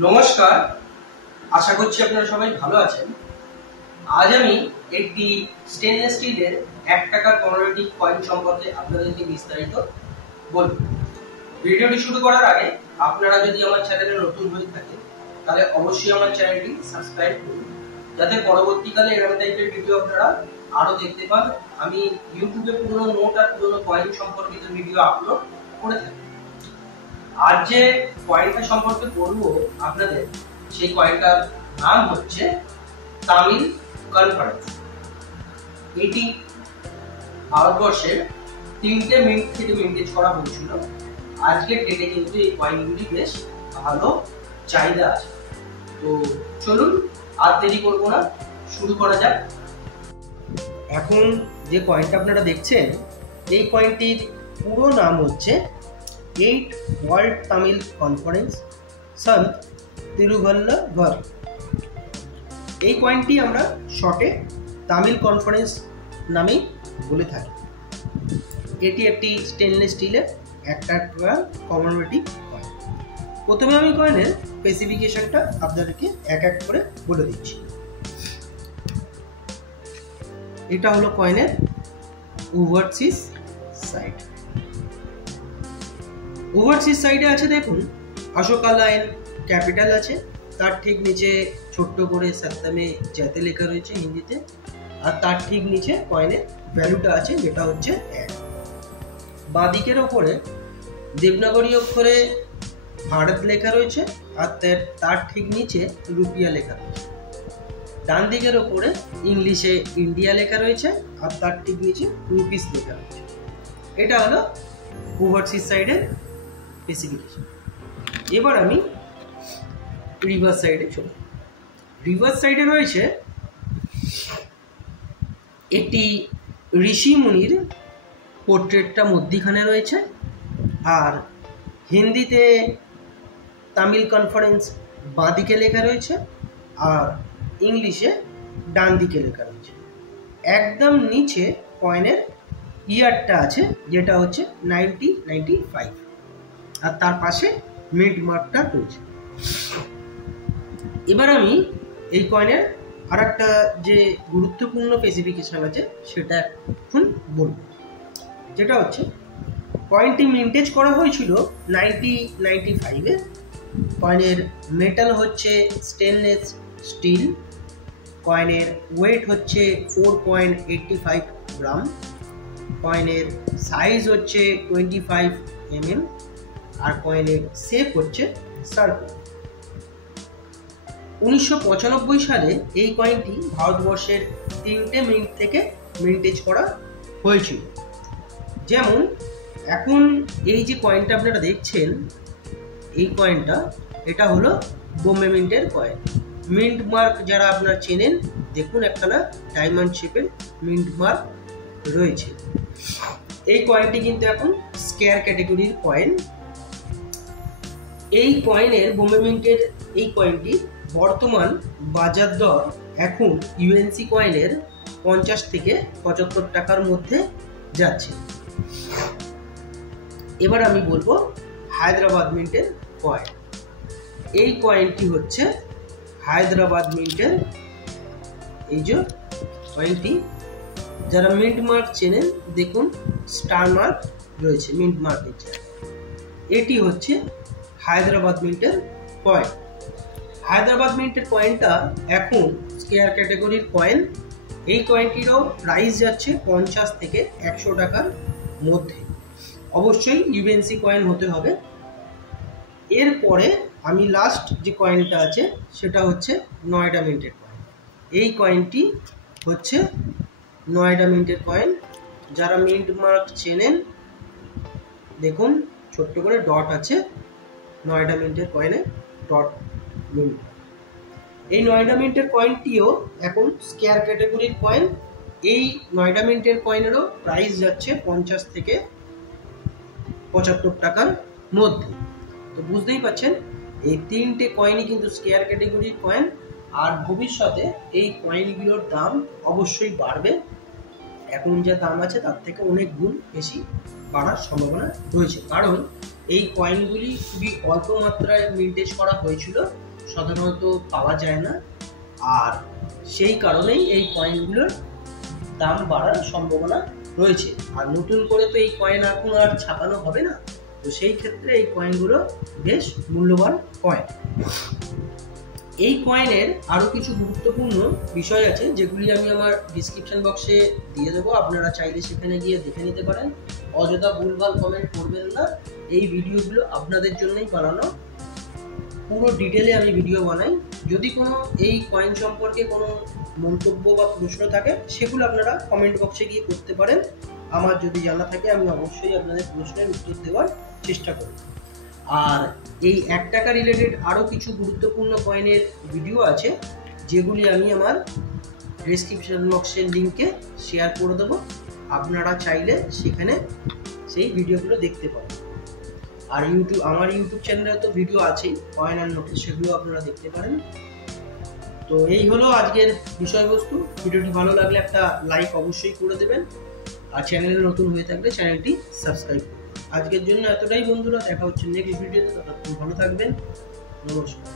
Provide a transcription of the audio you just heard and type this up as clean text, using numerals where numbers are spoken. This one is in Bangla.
নমস্কার, আশা করছি আপনারা সবাই ভালো আছেন। আজ আমি একটি স্টেনলেস স্টিলের 1 টাকার কমেমোরেটিভ কয়েন সম্পর্কে আপনাদেরকে বিস্তারিত বলব। ভিডিওটি শুরু করার আগে আপনারা যদি আমার চ্যানেলে নতুন হয়ে থাকেন তাহলে অবশ্যই আমার চ্যানেলটি সাবস্ক্রাইব করুন, যাতে পরবর্তীকালে এরকম টাইপের ভিডিও আপনারা আরো দেখতে পান। আমি ইউটিউবে পুরনো নোট আর পুরনো কয়েন সম্পর্কিত ভিডিও আপলোড করে থাকি। আর যে কয়েনটা সম্পর্কে বলবো আপনাদের, সেই কয়েনটার নাম হচ্ছে তামিল কনফারেন্স। এটি ভারতবর্ষের 3টে মিন্ট থেকে মিন্টেজ করা হয়েছিল। আজকের ডেটে কিন্তু এই কয়েনগুলি বেশ ভালো চাহিদা আছে। তো চলুন আর দেরি করবো না, শুরু করা যাক। এখন যে কয়েনটা আপনারা দেখছেন, এই কয়েনটির পুরো নাম হচ্ছে 8 ওয়ার্ল্ড তামিল কনফারেন্স সন্ত তিরুভল্লভর। এই কয়েনটি আমরা শর্টে তামিল কনফারেন্স নামেই বলে থাকি। এটি একটি স্টেনলেস স্টিলের 1 টাকার কমেমোরেটিভ কয়েন। প্রথমে আমি কয়েনের স্পেসিফিকেশনটা আপনাদেরকে এক এক করে বলে দিচ্ছি। এটা হলো কয়েনের ওভারসিজ সাইড। ওভারসিজ সাইডে আছে দেখুন অশোকা লাইন ক্যাপিটাল আছে, তার ঠিক নিচে ছোট্ট করে সত্যমে জয়তে লেখা রয়েছে হিন্দিতে, আর তার ঠিক নিচে কয়েনের ভ্যালুটা আছে, যেটা হচ্ছে 1। বাঁদিকের ওপরে দেবনাগরী অক্ষরে ভারত লেখা রয়েছে, আর তার ঠিক নিচে রুপিয়া লেখা রয়েছে। ডান দিকের ওপরে ইংলিশে ইন্ডিয়া লেখা রয়েছে, আর তার ঠিক নিচে রুপিস লেখা রয়েছে। এটা হলো ওভারসিজ সাইডের স্পেসিফিকেশন। এবার আমি রিভার্স সাইডে চলি। রিভার্স সাইডে রয়েছে একটি ঋষি মুনির পোর্ট্রেটটা মধ্যিখানে রয়েছে, আর হিন্দিতে তামিল কনফারেন্স বাঁদিকে লেখা রয়েছে, আর ইংলিশে ডান দিকে লেখা রয়েছে। একদম নিচে কয়েনের ইয়ারটা আছে, যেটা হচ্ছে 1995, আর তার পাশে মিন্ট মার্কটা রয়েছে। এবার আমি এই কয়েনের আর একটা যে গুরুত্বপূর্ণ স্পেসিফিকেশন আছে সেটা এখন বলব, যেটা হচ্ছে কয়েনটি মিন্টেজ করা হয়েছিল 1995-এ। কয়েনের মেটাল হচ্ছে স্টেনলেস স্টিল। কয়েনের ওয়েট হচ্ছে 4.85 গ্রাম। কয়েনের সাইজ হচ্ছে 25 mm, আর কয়েনের শেপ হচ্ছে সার্কেল। 1995 সালে এই কয়েনটি ভারতবর্ষের 3টে মিন্ট থেকে মিন্টেজ করা হয়েছিল। যেমন এখন এই যে কয়েনটা আপনারা দেখছেন, এই কয়েনটা এটা হলো বোম্বে মিন্টের কয়েন। মিন্ট মার্ক যারা আপনারা চেনেন, দেখুন একখানা ডায়মন্ড শেপের মিন্ট মার্ক রয়েছে। এই কয়েনটি কিন্তু এখন স্কেয়ার ক্যাটাগরির কয়েন। এই কয়েনের বোম্বে মিন্টের এই কয়েনটি বর্তমান বাজার দর এখন ইউএনসি কয়েনের 50 থেকে 75 টাকার মধ্যে যাচ্ছে। এবার আমি বলবো হায়দ্রাবাদ মিন্টের কয়েন। এই কয়েনটি হচ্ছে হায়দ্রাবাদ মিন্টের এই যে কয়েনটি। যারা মিন্ট মার্ক চেনেন, দেখুন স্টার মার্ক রয়েছে মিন্ট মার্কের জায়গায়। এটি হচ্ছে হায়দ্রাবাদ মিন্টের কয়েন। হায়দ্রাবাদ মিন্টের কয়েনটা এখন স্কেয়ার ক্যাটাগরির কয়েন। এই কয়েনটিরও প্রাইস যাচ্ছে 50 থেকে 100 টাকার মধ্যে। অবশ্যই ইউএনসি কয়েন হতে হবে। এরপরে আমি লাস্ট যে কয়েনটা আছে সেটা হচ্ছে নয়ডা মিন্টের কয়েন। এই কয়েনটি হচ্ছে নয়ডা মিন্টের কয়েন। যারা মিন্ট মার্ক চেনেন, দেখুন ছোট্ট করে ডট আছে নয়ডা মিন্টের কয়েনে, ডট মিন্ট। এই নয়ডা মিন্টের কয়েনটিও এখন স্কেয়ার ক্যাটাগরির কয়েন। এই নয়ডা মিন্টের কয়েনেরও প্রাইস যাচ্ছে 50 থেকে 75 টাকার মধ্যে। তো বুঝতেই পারছেন এই 3টে কয়েনই কিন্তু স্কেয়ার ক্যাটাগরির কয়েন, আর ভবিষ্যতে এই কয়েনগুলোর দাম অবশ্যই বাড়বে। এখন যা দাম আছে তার থেকে অনেক গুণ বেশি বাড়ার সম্ভাবনা রয়েছে, কারণ এই কয়েনগুলি খুবই অল্প মাত্রায় মিন্টেজ করা হয়েছিল, সাধারণত পাওয়া যায় না, আর সেই কারণেই এই কয়েনগুলোর দাম বাড়ার সম্ভাবনা রয়েছে। আর নতুন করে তো এই কয়েন এখন আর ছাপানো হবে না, তো সেই ক্ষেত্রে এই কয়েনগুলো বেশ মূল্যবান কয়েন। এই কয়েনের আরো কিছু গুরুত্বপূর্ণ বিষয় আছে যেগুলি আমি আমার ডিসক্রিপশন বক্সে দিয়ে দেবো, আপনারা চাইলে সেখানে গিয়ে দেখে নিতে পারেন। অযথা ভুলভাল কমেন্ট করবেন না, এই ভিডিওগুলো আপনাদের জন্যই বানানো, পুরো ডিটেলে আমি ভিডিও বানাই। যদি কোনো এই কয়েন সম্পর্কে কোনো মন্তব্য বা প্রশ্ন থাকে সেগুলো আপনারা কমেন্ট বক্সে গিয়ে করতে পারেন। আমার যদি জানা থাকে আমি অবশ্যই আপনাদের প্রশ্নের উত্তর দেওয়ার চেষ্টা করব। আর এই 1 টাকা রিলেটেড আরও কিছু গুরুত্বপূর্ণ কয়েনের ভিডিও আছে যেগুলি আমি আমার ডেসক্রিপশন বক্সের লিঙ্কে শেয়ার করে দেবো, আপনারা চাইলে সেখানে সেই ভিডিওগুলো দেখতে পাবেন। আর আমার ইউটিউব চ্যানেলে তো ভিডিও আছেই, কয়েন আর নোটের, সেগুলো আপনারা দেখতে পারেন। তো এই হলো আজকের বিষয়বস্তু। ভিডিওটি ভালো লাগলে একটা লাইক অবশ্যই করে দেবেন, আর চ্যানেলে নতুন হয়ে থাকলে চ্যানেলটি সাবস্ক্রাইব করুন। আজকের জন্য এতটাই বন্ধুরা, দেখা হচ্ছে নেক্সট ভিডিওতে। ততক্ষণ ভালো থাকবেন, নমস্কার।